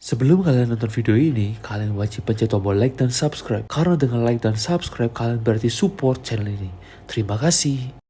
Sebelum kalian nonton video ini, kalian wajib pencet tombol like dan subscribe. Karena dengan like dan subscribe, kalian berarti support channel ini. Terima kasih.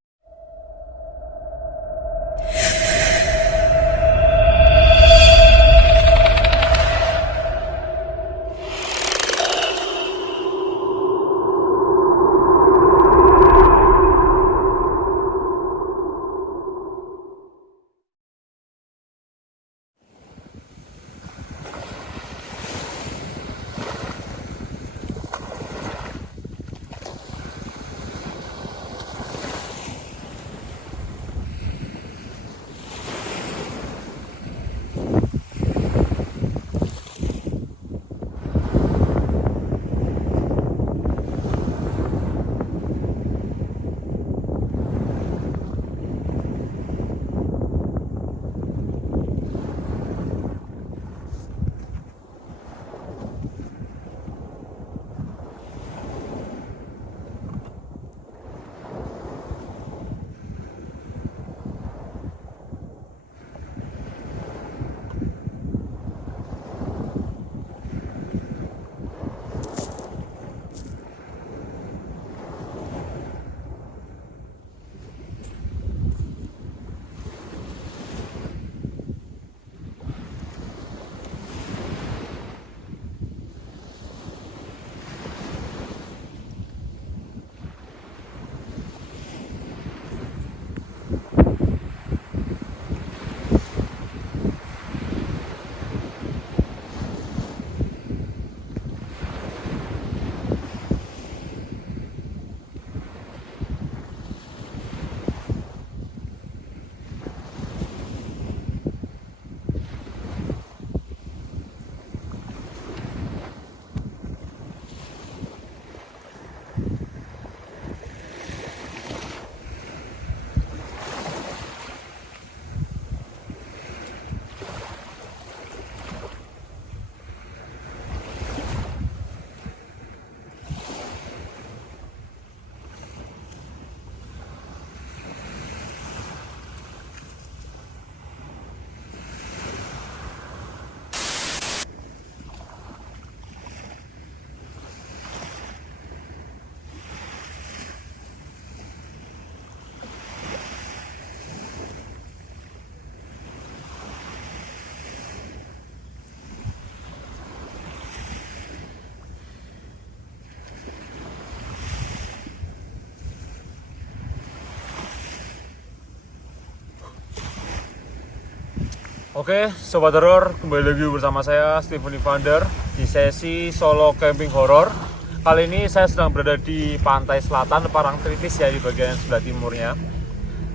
Oke, Sobat Horor, kembali lagi bersama saya, Steven Evander, di sesi solo camping horor. Kali ini saya sedang berada di pantai selatan, Parangtritis ya, di bagian sebelah timurnya.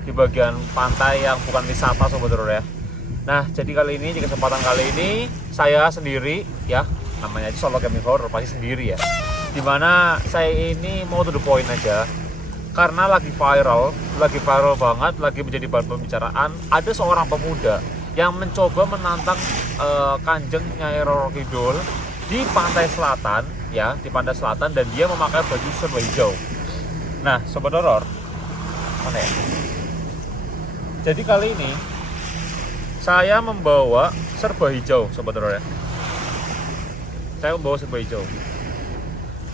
Di bagian pantai yang bukan wisata, Sobat Horor ya. Nah, jadi kali ini, di kesempatan kali ini, saya sendiri ya, namanya aja solo camping horor, pasti sendiri ya. Dimana saya ini mau to the point aja, karena lagi viral banget, lagi menjadi bahan pembicaraan. Ada seorang pemuda yang mencoba menantang Kanjeng Nyai Roro Kidul di pantai selatan ya, di pantai selatan, dan dia memakai baju serba hijau. Nah, Sobat Horor, mana ya? Jadi kali ini saya membawa serba hijau, Sobat Horor ya. Saya membawa serba hijau.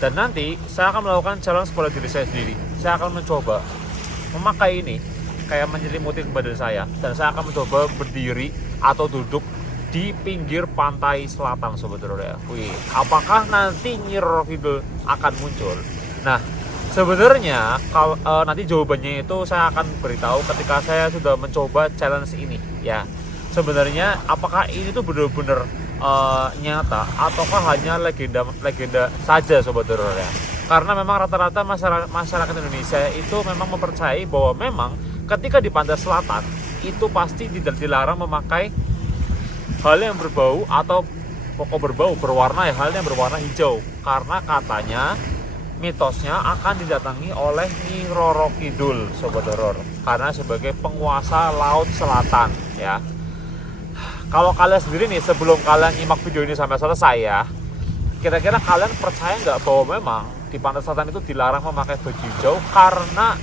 Dan nanti saya akan melakukan challenge pada diri saya sendiri. Saya akan mencoba memakai ini kayak menyelimuti badan saya, dan saya akan mencoba berdiri atau duduk di pinggir pantai selatan, Sobat Horor ya. Wih, apakah nanti Nyi Roro Kidul akan muncul? Nah, sebenarnya kalau nanti jawabannya itu saya akan beritahu ketika saya sudah mencoba challenge ini ya. Sebenarnya apakah ini tuh benar-benar nyata ataukah hanya legenda saja, Sobat Horor ya. Karena memang rata-rata masyarakat Indonesia itu memang mempercayai bahwa memang ketika di pantai selatan itu pasti dilarang memakai hal yang berbau atau pokok berwarna ya, hal yang berwarna hijau, karena katanya mitosnya akan didatangi oleh Nyi Roro Kidul, Sobat Horor, karena sebagai penguasa laut selatan ya. Kalau kalian sendiri nih, sebelum kalian nyimak video ini sampai selesai ya, kira-kira kalian percaya nggak bahwa memang di pantai selatan itu dilarang memakai baju hijau karena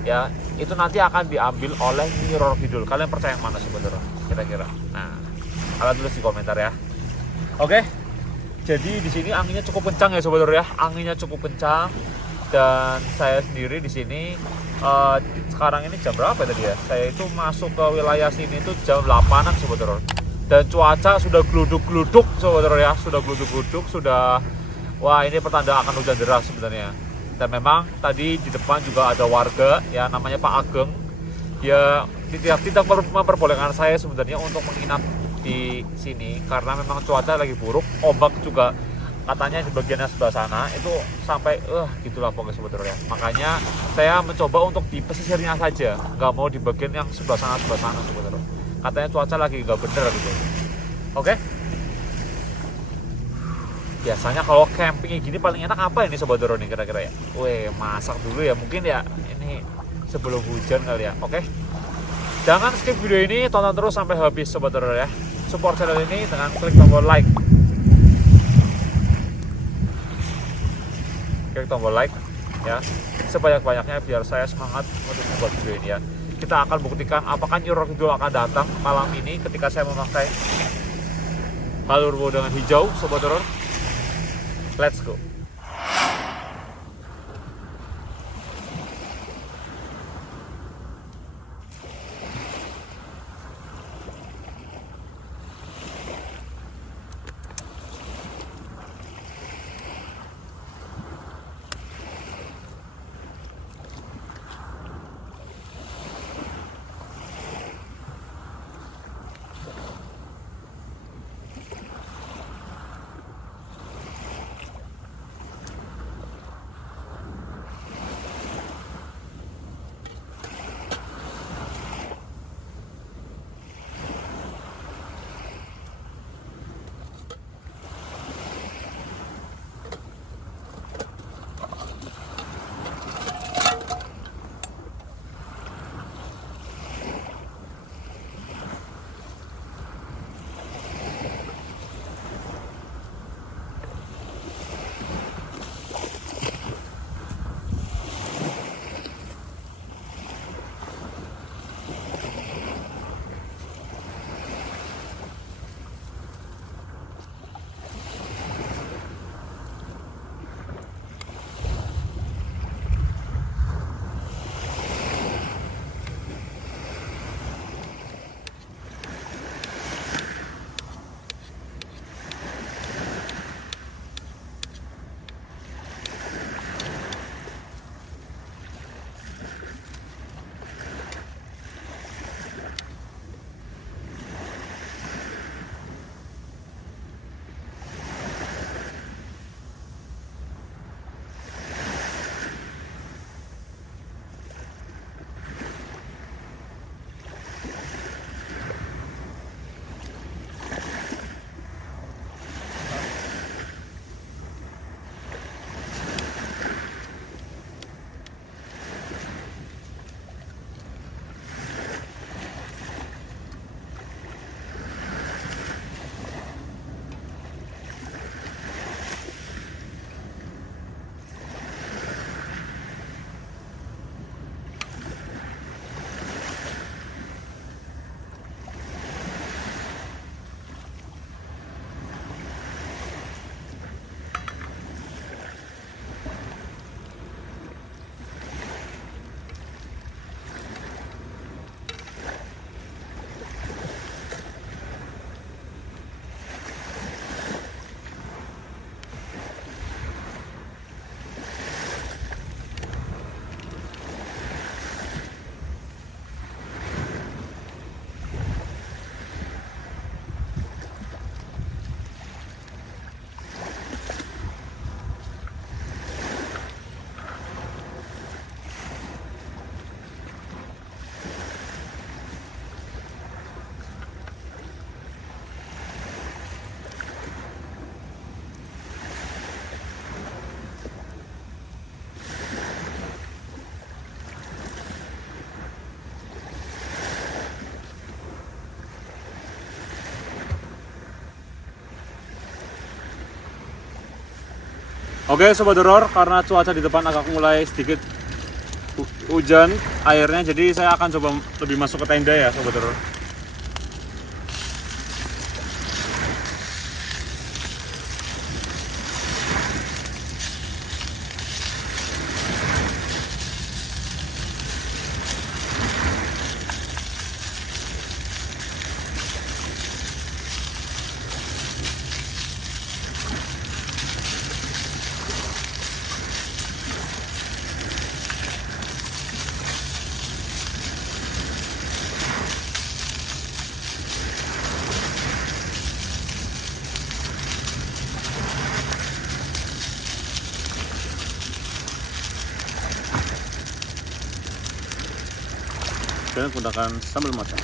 ya itu nanti akan diambil oleh mirror kidul. Kalian percaya yang mana Sobat Horor kira-kira? Nah, kalian tulis di komentar ya. Oke, jadi di sini anginnya cukup kencang ya Sobat Horor ya. Anginnya cukup kencang dan saya sendiri di sini sekarang ini jam berapa tadi ya? Saya itu masuk ke wilayah sini itu jam 8-an Sobat Horor. Dan cuaca sudah gluduk-gluduk Sobat Horor ya, sudah gluduk-gluduk, sudah wah ini pertanda akan hujan deras sebenarnya. Dan memang tadi di depan juga ada warga ya namanya Pak Ageng. Dia tidak memperbolehkan saya sebenarnya untuk menginap di sini karena memang cuaca lagi buruk, ombak juga katanya di bagian sebelah sana itu sampai gitulah pokoknya Sobat Horor ya. Makanya saya mencoba untuk di pesisirnya saja, nggak mau di bagian yang sebelah sana Sobat Horor. Katanya cuaca lagi nggak bener gitu. Oke. Biasanya kalau camping gini paling enak apa ini Sobat Horor nih kira-kira ya? Weh, masak dulu ya mungkin ya ini sebelum hujan kali ya. Oke. Jangan skip video ini, tonton terus sampai habis Sobat Horor ya. Support channel ini dengan klik tombol like. Klik tombol like ya. Sebanyak-banyaknya biar saya semangat untuk membuat video ini ya. Kita akan buktikan apakah Nyi Roro Kidul akan datang malam ini ketika saya memakai kalurbo dengan hijau Sobat Horor. Let's go. Oke Sobat Horor, karena cuaca di depan agak mulai sedikit hujan airnya, jadi saya akan coba lebih masuk ke tenda ya Sobat Horor. Dan menggunakan sambal matang.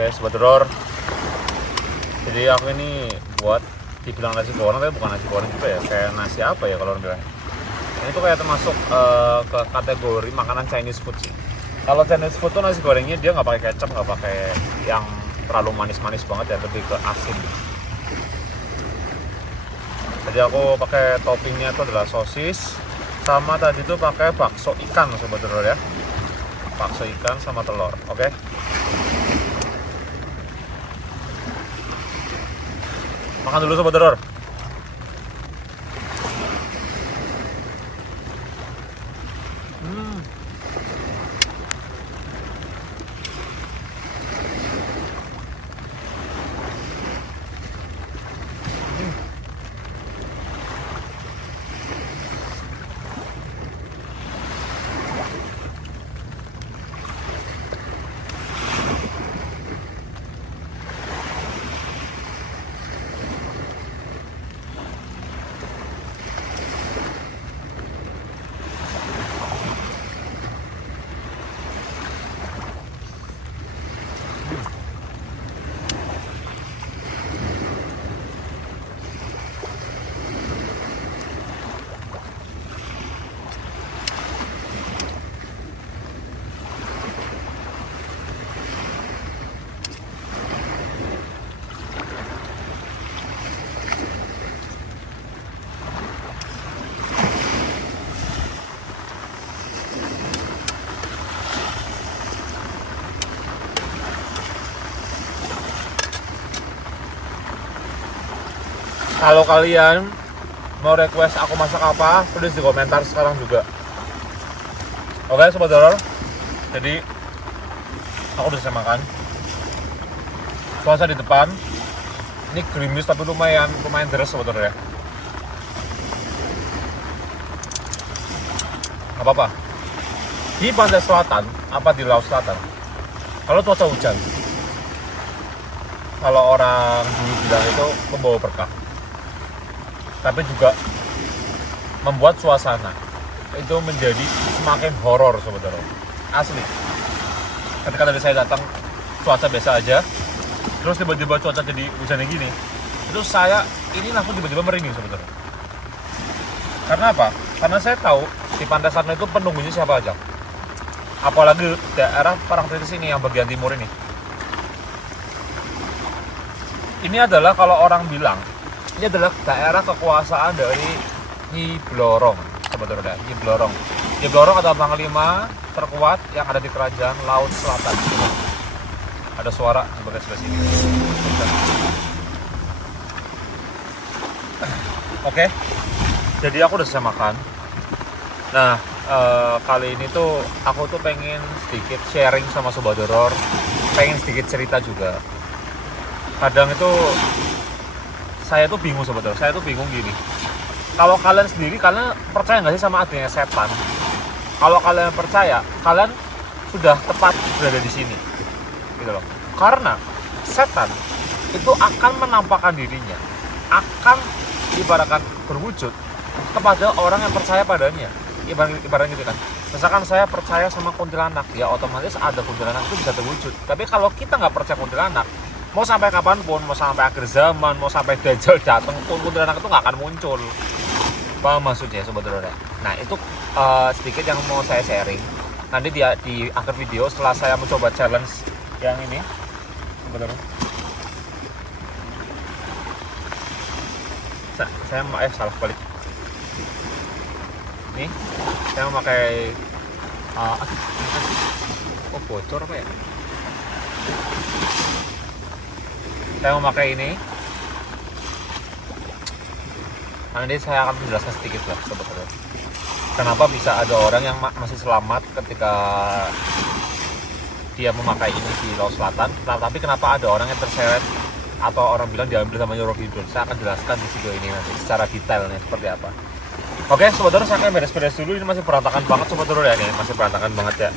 Oke Sobat Horor, jadi aku ini buat dibilang nasi goreng tapi bukan nasi goreng juga ya, kayak nasi apa ya kalau orang bilang. Ini tuh kayak termasuk ke kategori makanan Chinese food sih. Kalau Chinese food tuh nasi gorengnya dia nggak pakai kecap, nggak pakai yang terlalu manis-manis banget ya, lebih ke asin. Jadi aku pakai toppingnya itu adalah sosis, sama tadi tuh pakai bakso ikan Sobat Horor ya, bakso ikan sama telur. Oke. Makan dulu Sobat Horor. Kalau kalian mau request aku masak apa, tulis di komentar sekarang juga. Oke sobat horor, jadi aku udah selesai makan. Cuaca di depan, ini gerimis tapi lumayan deras sobat horor ya. Gak apa-apa. Di pantai selatan, apa di laut selatan, kalau cuaca hujan, kalau orang dulu bilang itu membawa berkah, tapi juga membuat suasana itu menjadi semakin horor sobat horor. Asli. Ketika tadi saya datang cuaca biasa aja, terus tiba-tiba cuaca jadi hujan gini, terus saya ini langsung tiba-tiba merinding sobat horor. Karena apa? Karena saya tahu di pantai sana itu penunggunya siapa aja. Apalagi daerah Parangtritis ini yang bagian timur ini. Ini adalah kalau orang bilang ini adalah daerah kekuasaan dari Nyi Blorong, sebetulnya Nyi Blorong. Nyi Blorong adalah panglima terkuat yang ada di kerajaan Laut Selatan. Ada suara sebagai sebelah sini. Oke, jadi aku udah selesai makan. Nah, kali ini tuh aku tuh pengen sedikit sharing sama sobat horor, pengen sedikit cerita juga. Kadang itu saya tuh bingung sobat horor, saya tuh bingung gini. Kalau kalian sendiri, kalian percaya nggak sih sama adanya setan? Kalau kalian percaya, kalian sudah tepat berada di sini, gitu loh. Karena setan itu akan menampakkan dirinya, akan ibaratkan berwujud kepada orang yang percaya padanya. Ibaratnya gitu kan. Misalkan saya percaya sama kuntilanak, ya otomatis ada kuntilanak itu bisa terwujud. Tapi kalau kita nggak percaya kuntilanak, mau sampai kapanpun, mau sampai akhir zaman, mau sampai Dajjal datang pun kuntilanak itu nggak akan muncul. Paham maksudnya sobat horor? Nah itu sedikit yang mau saya sharing. Nanti di akhir video setelah saya mencoba challenge yang ini, sobat horor. Saya salah balik. Nih, saya memakai bocor apa ya? Saya memakai ini. Nanti saya akan menjelaskan sedikit lah sebetulnya. Kenapa bisa ada orang yang masih selamat ketika dia memakai ini di Laut Selatan, tapi kenapa ada orang yang terseret atau orang bilang diambil sama Nyi Borobudur. Saya akan jelaskan di video ini nanti secara detailnya seperti apa. Oke, sobat horor, saya akan beres-beres dulu. Ini masih berantakan banget sobat horor ya, nih masih berantakan banget ya.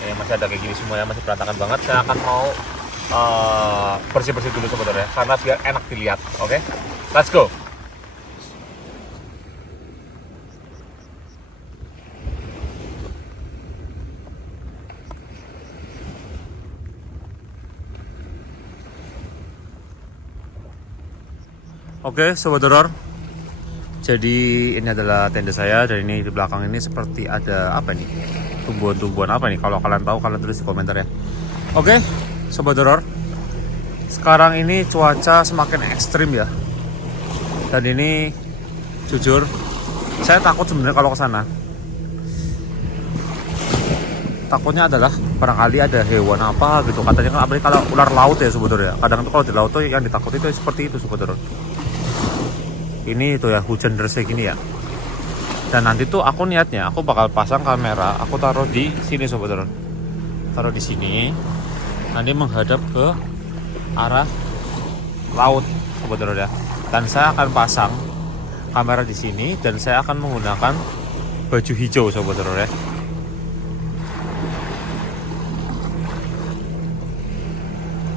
Ini masih ada kayak gini semuanya, masih berantakan banget. Saya akan mau bersih-bersih dulu sobat horor ya, karena biar enak dilihat. Oke, let's go. Oke, sobat horor. Jadi ini adalah tenda saya, dan ini di belakang ini seperti ada apa nih? Tumbuhan-tumbuhan apa nih? Kalau kalian tahu, kalian tulis di komentar ya. Oke, sobat horor. Sekarang ini cuaca semakin ekstrim ya. Dan ini jujur saya takut sebenarnya kalau ke sana. Takutnya adalah barangkali ada hewan apa gitu. Katanya kan apalagi kalau ular laut ya sobat horor ya. Kadang tuh kalau di laut tuh yang ditakuti itu seperti itu sobat horor. Ini tuh ya hujan deras kayak gini ya. Dan nanti tuh aku niatnya aku bakal pasang kamera, aku taruh di sini sobat horor. Taruh di sini. Nanti menghadap ke arah laut sobat horor ya. Dan saya akan pasang kamera di sini dan saya akan menggunakan baju hijau sobat horor ya.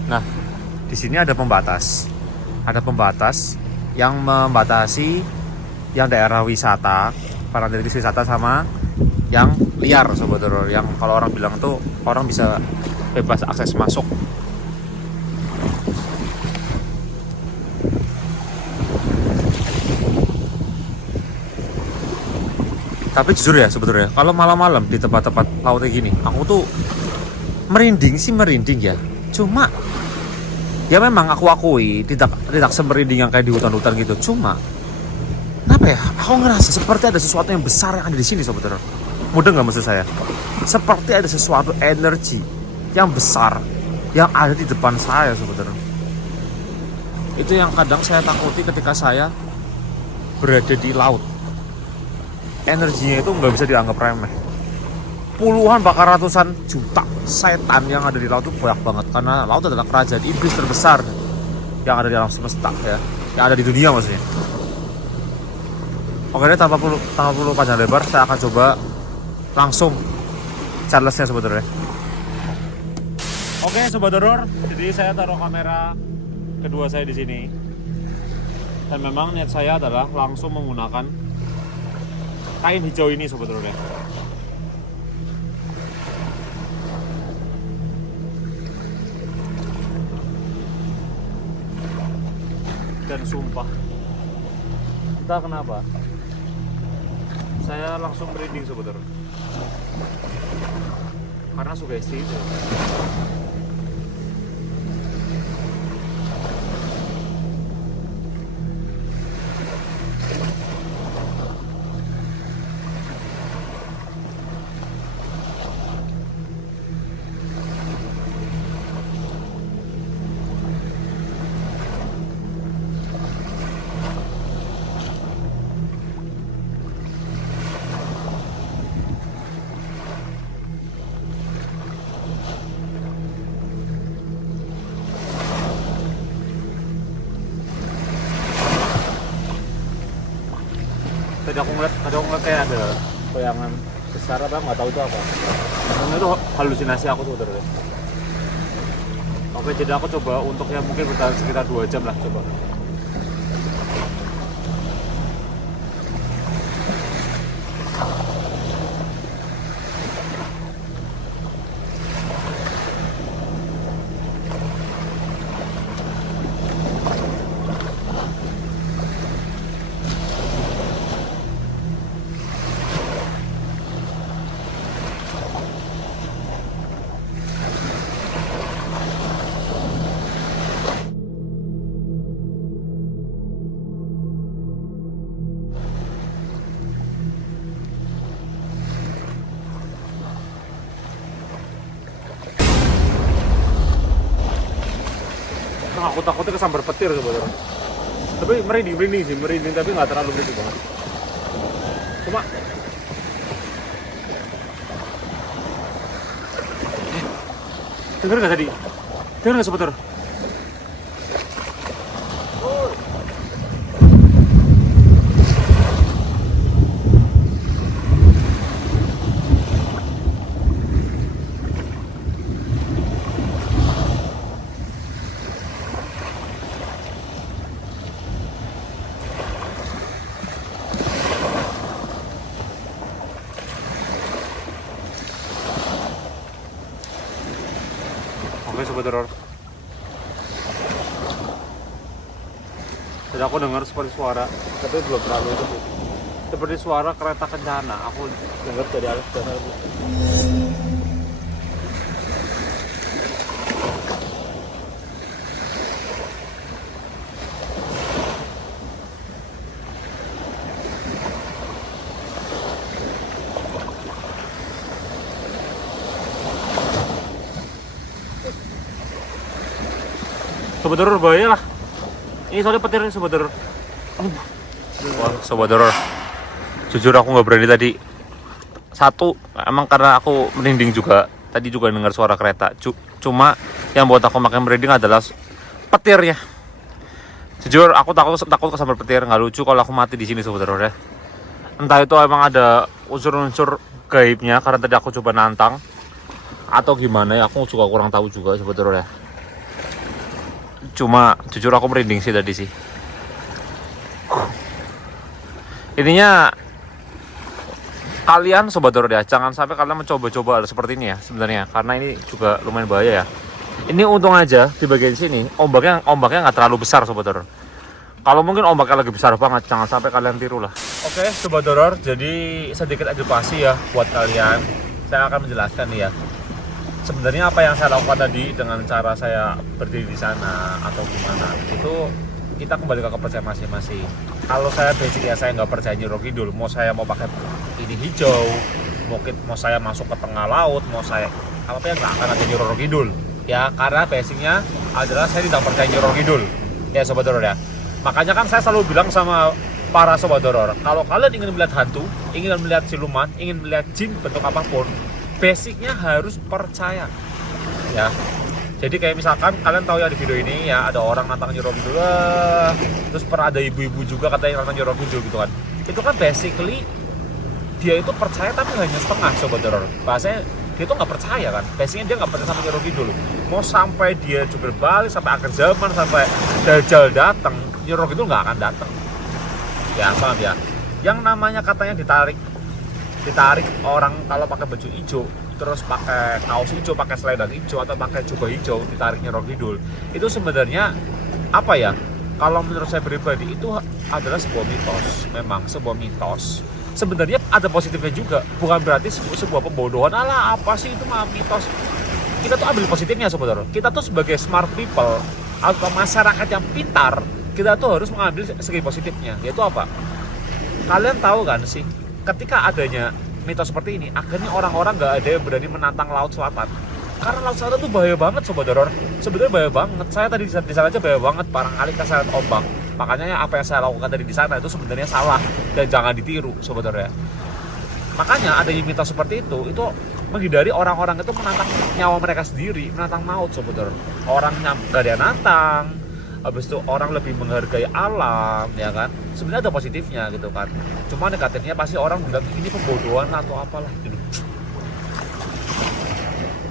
Nah, di sini ada pembatas. Ada pembatas yang membatasi yang daerah wisata, Parangtritis wisata sama yang liar sobat horor, yang kalau orang bilang tuh orang bisa bebas akses masuk. Tapi jujur ya sebetulnya kalau malam-malam di tempat-tempat laut kayak gini, aku tuh merinding ya. Cuma ya memang aku akui tidak semerinding yang kayak di hutan-hutan gitu. Cuma kenapa ya? Aku ngerasa seperti ada sesuatu yang besar yang ada di sini sobat horor. Mudah nggak maksud saya? Seperti ada sesuatu energi yang besar yang ada di depan saya sobat horor. Itu yang kadang saya takuti ketika saya berada di laut. Energinya itu nggak bisa dianggap remeh. Puluhan bahkan ratusan juta setan yang ada di laut itu banyak banget, karena laut adalah kerajaan iblis terbesar yang ada di alam semesta ya, yang ada di dunia maksudnya. Oke deh, tanpa perlu panjang lebar, saya akan coba langsung Charlesnya Sobat Horor. Oke Sobat Horor, jadi saya taruh kamera kedua saya di sini. Dan memang niat saya adalah langsung menggunakan kain hijau ini Sobat Horor. Dan sumpah, entah kenapa saya langsung merinding Sobat Horor, karena sugesti itu. Tadi aku ngeliat kayak ada bayangan besar apa nggak tahu itu apa. Karena itu halusinasi aku tuh Saudara. Oke, jadi aku coba untuk yang mungkin bertahan sekitar 2 jam lah coba. Aku takutnya kesambar petir sebenarnya. Tapi merinding sih, tapi nggak terlalu merinding banget. Cuma denger nggak tadi? Denger nggak sebentar? Oke Sobat Horor, jadi aku dengar seperti suara, tapi belum terlalu itu sih. Seperti suara kereta kencana, aku dengar dari atas sana. Sobat Horor, bahaya lah. Ini soalnya petirnya Sobat Horor. Wah Sobat Horor, jujur aku nggak berani tadi. Satu, emang karena aku merinding juga. Tadi juga dengar suara kereta. Cuma yang buat aku makin merinding adalah petirnya. Jujur aku takut kesambar petir. Nggak lucu kalau aku mati di sini Sobat Horor ya. Entah itu emang ada unsur-unsur gaibnya karena tadi aku coba nantang, atau gimana ya, aku juga kurang tahu juga Sobat Horor ya. Cuma jujur aku merinding sih tadi sih. Ininya kalian Sobat Horor ya, jangan sampai kalian mencoba-coba seperti ini ya sebenarnya, karena ini juga lumayan bahaya ya. Ini untung aja di bagian sini ombaknya nggak terlalu besar Sobat Horor. Kalau mungkin ombaknya lagi besar banget, jangan sampai kalian tiru lah. Oke Sobat Horor, jadi sedikit edukasi ya buat kalian. Saya akan menjelaskan nih ya, sebenarnya apa yang saya lakukan tadi dengan cara saya berdiri di sana atau gimana, itu kita kembali ke kepercayaan masing-masing. Kalau saya basic ya, saya nggak percaya Nyi Roro Kidul. Mau saya mau pakai ini hijau, mau saya masuk ke tengah laut, mau saya apa ya, nggak akan ada Nyi Roro Kidul ya, karena basicnya adalah saya tidak percaya Nyi Roro Kidul. ya sobat horor ya. Makanya kan saya selalu bilang sama para sobat horor, kalau kalian ingin melihat hantu, ingin melihat siluman, ingin melihat jin bentuk apapun, basicnya harus percaya ya. Jadi kayak misalkan kalian tahu ya di video ini ya, ada orang nantang Nyi Roro Kidul, terus pernah ada ibu-ibu juga katanya nantang Nyi Roro Kidul gitu kan. Itu kan basically dia itu percaya tapi hanya setengah sobat horor. Bahasanya dia itu nggak percaya kan, basicnya dia nggak percaya sama Nyi Roro Kidul. Mau sampai dia jubir balik, sampai akhir zaman, sampai Dajjal datang, Nyi Roro Kidul nggak akan datang. Ya paham ya. Yang namanya katanya ditarik orang kalau pakai baju hijau, terus pakai kaos hijau, pakai selendang hijau atau pakai jubah hijau, ditariknya Nyi Roro Kidul. Itu sebenarnya apa ya? Kalau menurut saya pribadi itu adalah sebuah mitos, memang sebuah mitos. Sebenarnya ada positifnya juga, bukan berarti sebuah pembodohan. Alah apa sih itu mah mitos. Kita tuh ambil positifnya saudara. Kita tuh sebagai smart people atau masyarakat yang pintar, kita tuh harus mengambil segi positifnya. Yaitu apa? Kalian tahu kan sih, ketika adanya mitos seperti ini, akhirnya orang-orang nggak ada yang berani menantang Laut Selatan. Karena Laut Selatan tuh bahaya banget sobat horor. Sebenarnya bahaya banget. Saya tadi di sana aja bahaya banget, barangkali keseret ombak. Makanya apa yang saya lakukan tadi di sana itu sebenarnya salah dan jangan ditiru sobat horor ya. Makanya ada mitos seperti itu menghindari orang-orang itu menantang nyawa mereka sendiri, menantang maut sobat horor. Orang nggak ada yang nantang. Habis itu orang lebih menghargai alam, ya kan? Sebenarnya ada positifnya gitu kan. Cuma negatifnya pasti orang bilang ini pembodohan atau apalah gitu.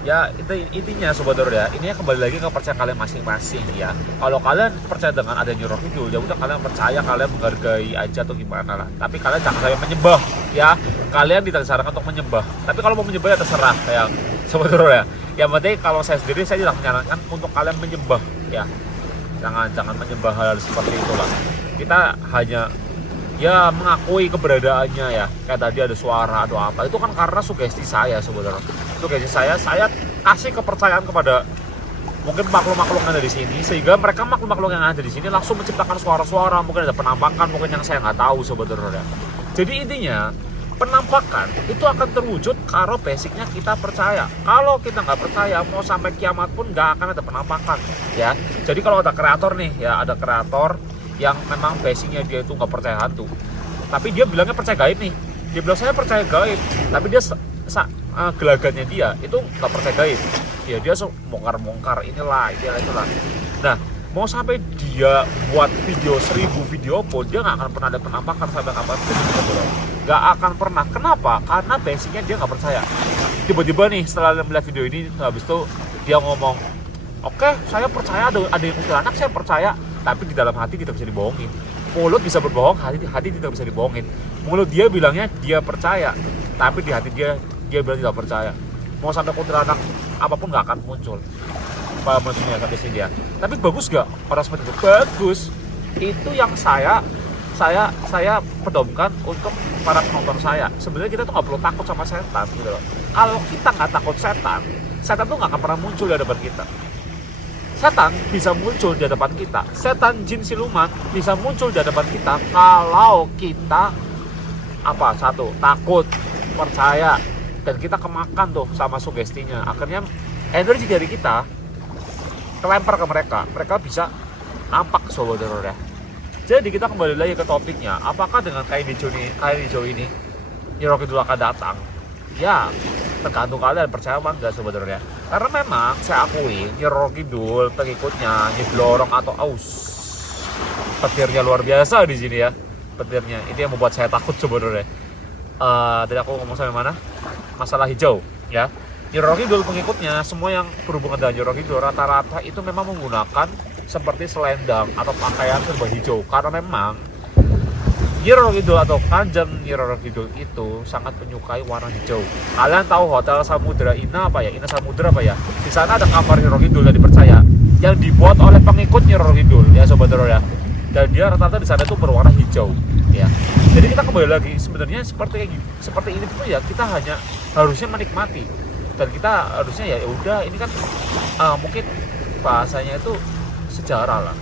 Ya itu intinya sobat horor ya. Ini kembali lagi ke percaya kalian masing-masing ya. Kalau kalian percaya dengan adanya Nyi Roro Kidul, ya udah kalian percaya, kalian menghargai aja atau gimana lah. Tapi kalian jangan sampai menyembah ya. Kalian disarankan untuk menyembah. Tapi kalau mau menyembah ya terserah kayak sobat horor ya. Yang penting kalau saya sendiri saya tidak menyarankan untuk kalian menyembah ya. Jangan menyembah hal seperti itulah. Kita hanya ya mengakui keberadaannya ya. Kayak tadi ada suara atau apa. Itu kan karena sugesti saya saudara. Sugesti saya kasih kepercayaan kepada mungkin makhluk-makhluk yang ada di sini, sehingga mereka makhluk-makhluk yang ada di sini langsung menciptakan suara-suara, mungkin ada penampakan, mungkin yang saya nggak tahu saudara. Jadi intinya penampakan itu akan terwujud kalau basicnya kita percaya. Kalau kita nggak percaya, mau sampai kiamat pun nggak akan ada penampakan ya. Jadi kalau ada kreator nih ya, ada kreator yang memang basicnya dia itu nggak percaya hantu, tapi dia bilangnya percaya gaib nih. Dia bilang saya percaya gaib, tapi dia gelagatnya dia itu nggak percaya gaib. Ya dia bongkar-bongkar inilah itulah. Nah, mau sampai dia buat video 1000 video pun dia nggak akan pernah ada penampakan sampai kapanpun. Nggak akan pernah. Kenapa? Karena basicnya dia nggak percaya. Tiba-tiba nih setelah melihat video ini, habis itu dia ngomong, oke, saya percaya ada yang kuntilanak, saya percaya. Tapi di dalam hati tidak bisa dibohongin. Mulut bisa berbohong, hati tidak bisa dibohongin. Mulut dia bilangnya dia percaya, tapi di hati dia bilang tidak percaya. Mau sampai kuntilanak apapun nggak akan muncul. Paham maksudnya sampai sini ya. Tapi bagus gak orang seperti itu? Bagus. Itu yang saya pedomkan untuk para penonton saya. Sebenarnya kita tuh nggak perlu takut sama setan gitu loh. Kalau kita nggak takut setan tuh nggak akan pernah muncul di hadapan kita. Setan bisa muncul di hadapan kita. Setan, jin, siluman bisa muncul di hadapan kita kalau kita takut, percaya, dan kita kemakan tuh sama sugestinya. Akhirnya energi dari kita kelempar ke mereka bisa nampak sobat horor ya. Jadi kita kembali lagi ke topiknya, apakah dengan kain hijau ini Nyi Roro Kidul akan datang? Ya tergantung kalian percaya apa enggak sobat horor ya. Karena memang saya akui Nyi Roro Kidul pengikutnya Nyi Blorong atau Aus, petirnya luar biasa di sini ya. Petirnya itu yang membuat saya takut sobat horor ya. Tadi aku ngomong sampai mana? Masalah hijau ya. Nyi Roro Kidul pengikutnya semua yang berhubungan dengan Nyi Roro Kidul rata-rata itu memang menggunakan seperti selendang atau pakaian serba hijau, karena memang Nyi Roro Kidul atau Kanjeng Nyi Roro Kidul itu sangat menyukai warna hijau. Kalian tahu Hotel Samudra Ina Samudra apa ya? Di sana ada kamar Nyi Roro Kidul, dan dipercaya yang dibuat oleh pengikut Nyi Roro Kidul ya sobat horor ya. Dan dia rata-rata di sana itu berwarna hijau ya. Jadi kita kembali lagi sebenarnya seperti ini tuh ya, kita hanya harusnya menikmati, dan kita harusnya ya udah ini kan mungkin bahasanya itu sejarah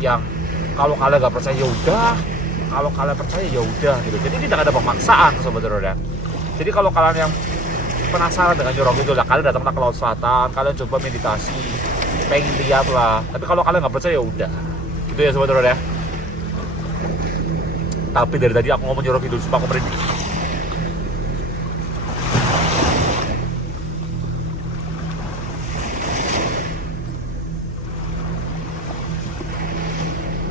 yang kalau kalian nggak percaya ya udah, kalau kalian percaya ya udah gitu. Jadi tidak ada pemaksaan sobat horor ya. Jadi kalau kalian yang penasaran dengan Nyi Roro Kidul, kalian datanglah ke Laut Selatan, kalian coba meditasi, pengen lihat lah. Tapi kalau kalian nggak percaya ya udah. Gitu ya sobat horor ya. Tapi dari tadi aku ngomong jorok dulu, sumpah aku merinding.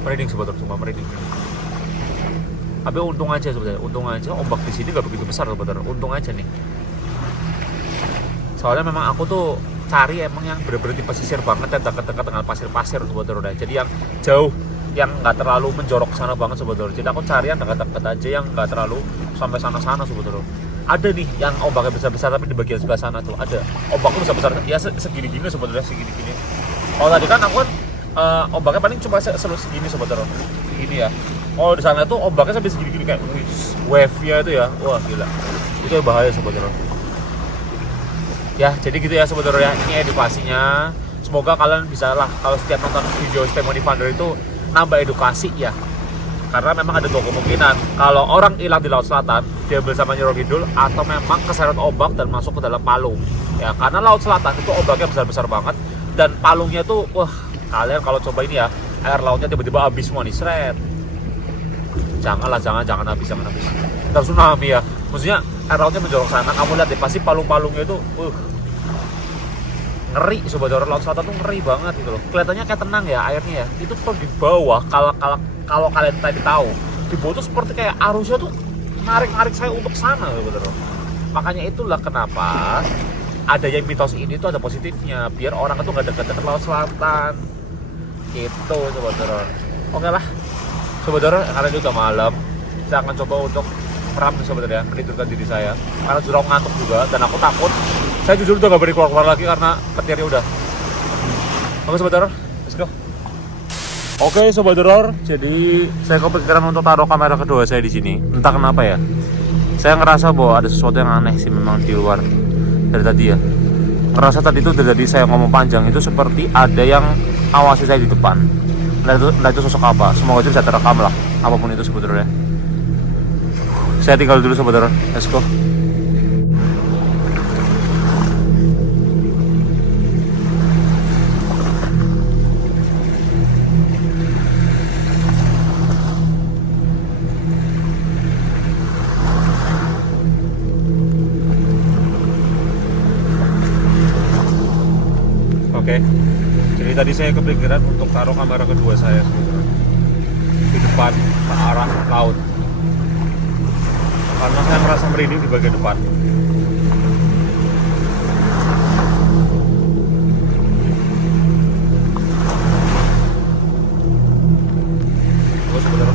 Merinding sobat horor, sumpah merinding. Tapi untung aja sebenarnya, untung aja ombak di sini nggak begitu besar sobat horor. Untung aja nih. Soalnya memang aku tuh cari emang yang bener-bener di pesisir banget dan dekat-dekat dengan pasir-pasir sobat horor. Jadi yang jauh, yang nggak terlalu menjorok sana banget sobat horor. Jadi aku cari yang dekat-dekat aja yang nggak terlalu sampai sana-sana sobat horor. Ada nih yang ombaknya besar-besar tapi di bagian sebelah sana tuh ada. Ombaknya besar-besar ya segini-gini sobat horor, segini-gini. Kalau tadi kan aku kan ombaknya paling cuma segini sobat horor. Segini ya. Oh di sana tuh ombaknya sampai segini-gini kayak wave-nya itu ya. Wah gila. Itu yang bahaya sobat horor. Ya, jadi gitu ya sobat horor ya. Ini edukasinya. Semoga kalian bisa lah kalau setiap nonton video Stay Money Finder itu nambah edukasi ya. Karena memang ada dua kemungkinan. Kalau orang hilang di Laut Selatan, diambil sama Nyi Roro Kidul atau memang keseret ombak dan masuk ke dalam palung. Ya, karena Laut Selatan itu ombaknya besar-besar banget dan palungnya tuh wah, kalian kalau coba ini ya, air lautnya tiba-tiba habis semua nih, seret. Janganlah, jangan habis. Ntar tsunami ya. Maksudnya air lautnya menjorok sana, kamu lihat deh, pasti palung-palungnya itu ngeri sobat horor. Laut Selatan tuh ngeri banget gitu loh. Kelihatannya kayak tenang ya airnya ya. Itu tuh di bawah kalau kalian tadi tahu, di bawah tuh seperti kayak arusnya tuh narik saya untuk sana sobat horor. Makanya itulah kenapa ada yang mitos ini tuh ada positifnya, biar orang itu gak deket-deket Laut Selatan. Gitu sobat horor. Oke lah sobat horor, karena itu udah malam, saya akan coba untuk meram sobat horor ya, menidurkan diri saya. Karena sudah ngantuk juga dan aku takut. Saya jujur udah gak berani keluar lagi karena petirnya udah. Oke sobat horor, let's go. Oke sobat horor, jadi saya kepikiran untuk taruh kamera kedua saya di sini. Entah kenapa ya, saya ngerasa bahwa ada sesuatu yang aneh sih memang di luar dari tadi ya. Ngerasa tadi itu dari saya ngomong panjang itu seperti ada yang awasi saya di depan. Entah itu sosok apa, semoga aja bisa terekam lah, apapun itu sobat horor ya. Saya tinggal dulu sobat horor, let's go. Oke, jadi tadi saya kepikiran untuk taruh kamera kedua saya di depan ke arah laut karena saya merasa merinding di bagian depan. Terus sebentar.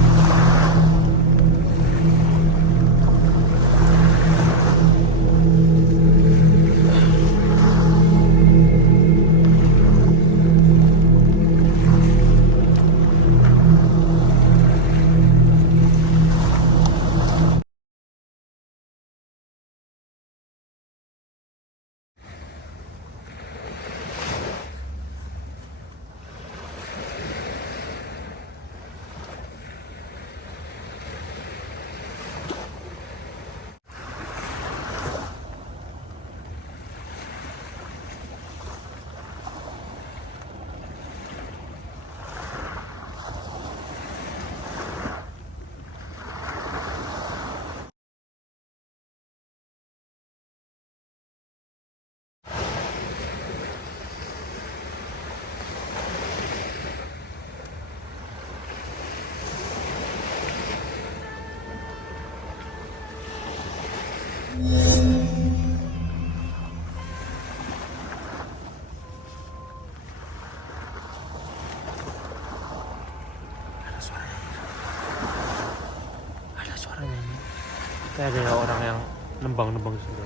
Kayak ada orang yang nembang-nembang gitu.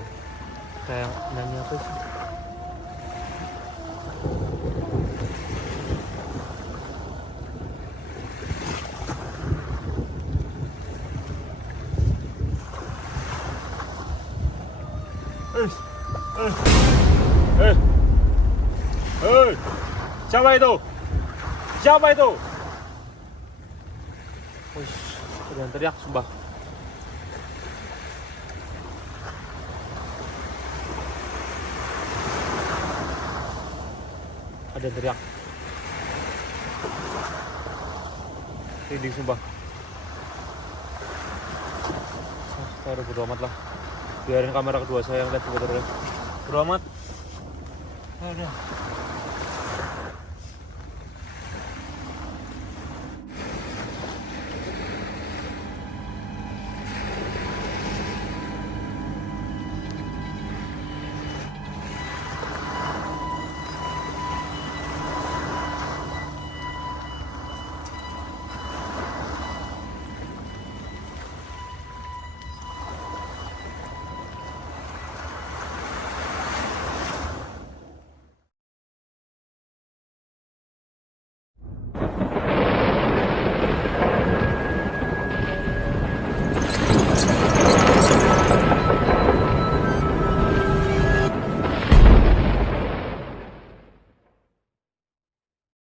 Kayak nyanyi apa sih? Siapa itu? Siapa itu? Wih, ada yang teriak sumpah. Ada yang teriak. Ini sumpah. Udah bodo amat lah. Biarin kamera kedua saya yang lihat bodo amat. Aduh.